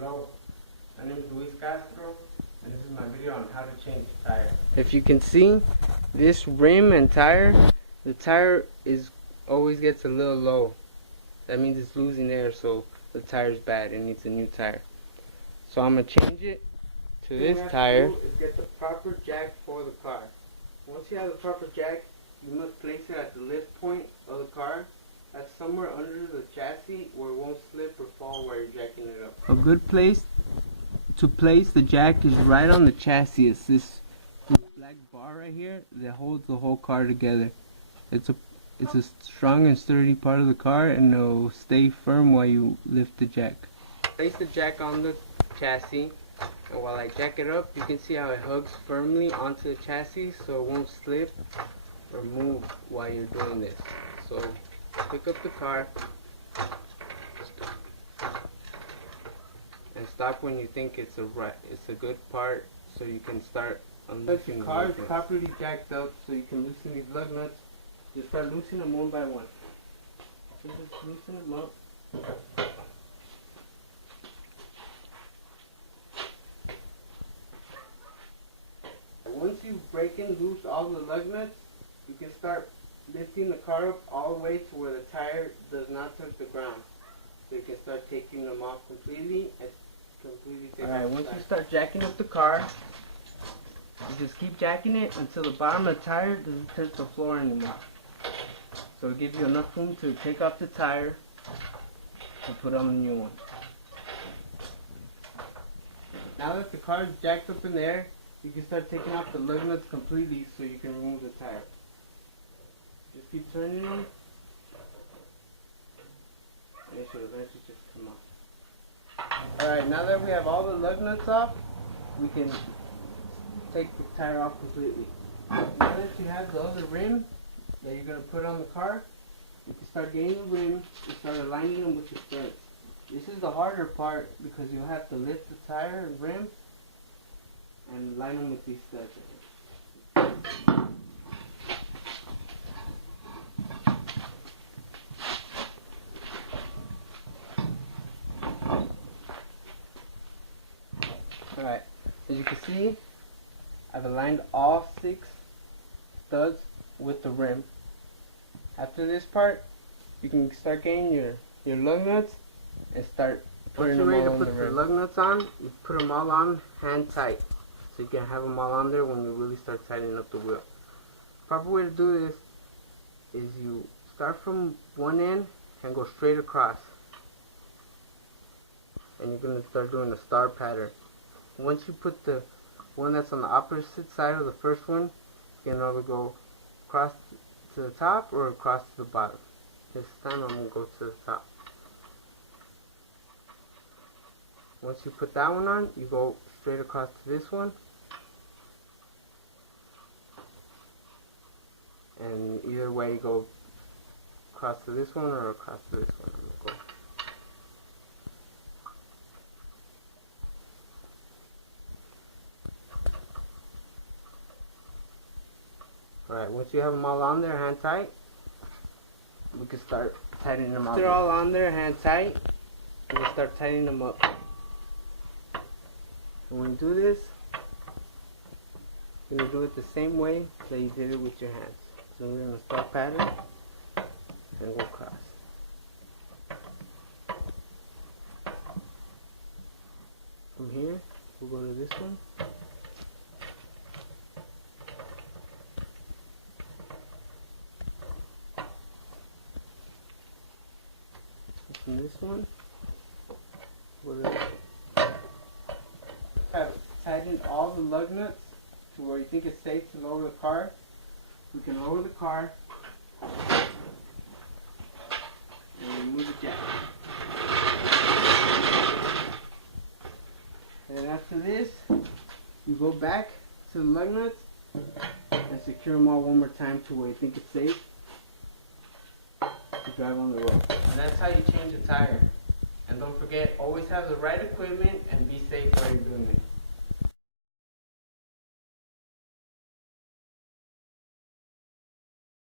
Hello, my name is Luis Castro, and this is my video on how to change the tire. If you can see, this rim and tire, the tire always gets a little low. That means it's losing air, so the tire's bad. It needs a new tire. So I'm gonna change it to this tire. What you have to do is get the proper jack for the car. Once you have the proper jack, you must place it at the lift point of the car. That's somewhere under the chassis where it won't slip or fall while you're jacking it up. A good place to place the jack is right on the chassis. It's this black bar right here that holds the whole car together. It's a strong and sturdy part of the car, and it'll stay firm while you lift the jack. Place the jack on the chassis, and while I jack it up, you can see how it hugs firmly onto the chassis so it won't slip or move while you're doing this. So pick up the car and stop when you think it's a good part, so you can start unloosening. The car is properly jacked up, so you can loosen these lug nuts. Just start loosening them one by one. So just loosen them up. Once you break and loose all the lug nuts, you can start lifting the car up all the way to where the tire does not touch the ground. So you can start taking them off completely and completely take Alright, once you start jacking up the car, you just keep jacking it until the bottom of the tire doesn't touch the floor anymore. So it'll give you enough room to take off the tire and put on the new one. Now that the car is jacked up in there, you can start taking off the lug nuts completely so you can remove the tire. Just keep turning them, and it should eventually just come off. Alright, now that we have all the lug nuts off, we can take the tire off completely. Now that you have the other rim that you're going to put on the car, you can start getting the rim and start aligning them with your studs. This is the harder part because you'll have to lift the tire and rim and line them with these studs. Alright, as you can see, I've aligned all 6 studs with the rim. After this part, you can start getting your lug nuts and start putting them all on the rim. Once you're ready to put the lug nuts on, you put them all on hand tight. So you can have them all on there when you really start tightening up the wheel. The proper way to do this is you start from one end and go straight across. And you're going to start doing a star pattern. Once you put the one that's on the opposite side of the first one, you can either go across to the top or across to the bottom. This time I'm going to go to the top. Once you put that one on, you go straight across to this one. And either way, you go across to this one or across to this one. I'm going to go. Alright, once you have them all on there, hand tight, we can start tightening them up. They're all on there, hand tight, and we start tightening them up. And when you do this, you're going to do it the same way that you did it with your hands. So we're going to start pattern and go across. From here, we'll go to this one. From this one, have tightened all the lug nuts to where you think it's safe to lower the car. We can lower the car and remove the jack. And after this, you go back to the lug nuts and secure them all one more time to where you think it's safe to drive on the road. And that's how you change a tire. And don't forget, always have the right equipment and be safe while you're doing it.